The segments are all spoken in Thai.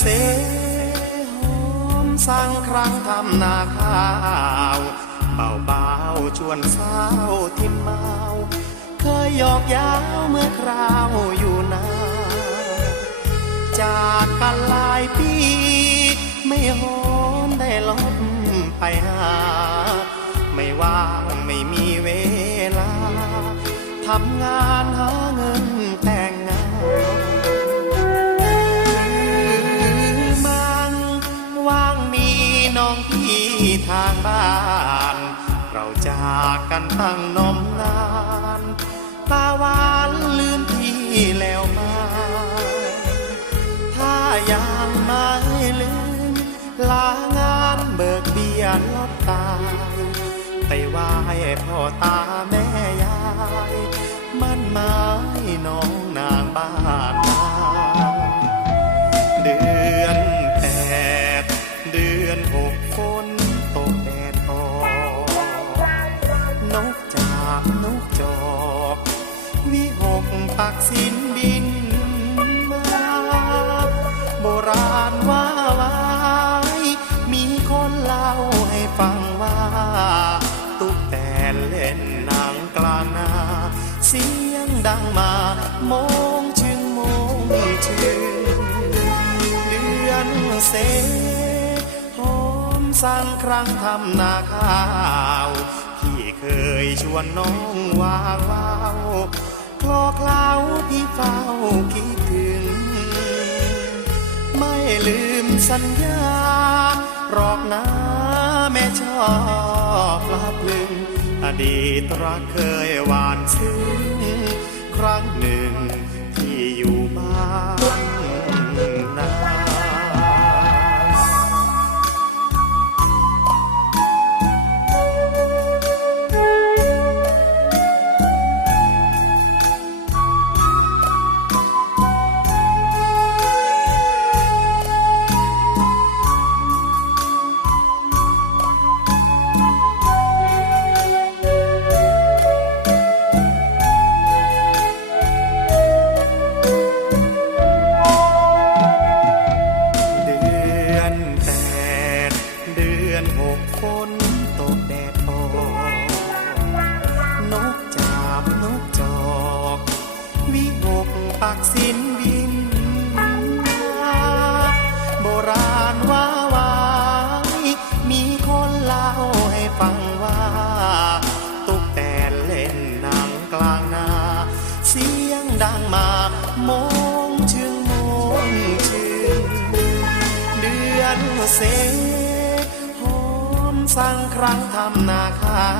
เสหอมสร้างครั้งทำนาข้าวเบาเบาชวนเศร้าทิมเมาเคยหยอกยาวเมื่อคราวอยู่นาจากกันหลายปี ไม่หอมได้ลบไปหา ไม่ว่างไม่มีเวลาทำงานหาากกันตั้งนมนานตาหวานลืมพี่แล้วมา ถ้ายังไม่ลืม ลางานเบิกเบียนลบตายไปไหว้พ่อตาแม่ยาย มันไม้น้อง สินบินมา โบราณว่าไว้มีคนเล่าให้ฟังว่า ตุ๊กแต่เล่นหนังกลางนา เสียงดังมาโมงชึงโมงชึงเดือนเสหอมสั่งครั้งทำนาข้าวพี่เคยชวนน้องวาว้าวคลอคลา เฝ้าคิดถึง ไม่ลืมสัญญา รอกนะแม่ชอบลับลึง อดีตรักเคยหวานซึ้งครั้งหนึ่ง สินบินมาโบราณว่าไว้มีคนเล่าให้ฟังว่า ตุ๊กแต่เล่นหนังกลางนา เสียงดังมาโมงชึงโมงชึงเดือนเสหอมสั่งครั้งทำนาข้า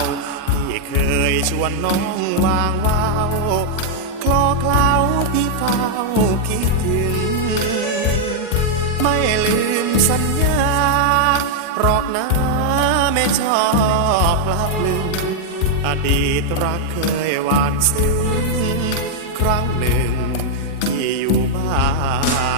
วพี่เคยชวนน้องวางว้าว เคล้าพี่เฝ้าคิดถึง ไม่ลืมสัญญา หรอกนะไม่ชอบลับลืม อดีตรักเคยหวานซึ้งครั้งหนึ่งที่อยู่บ้าน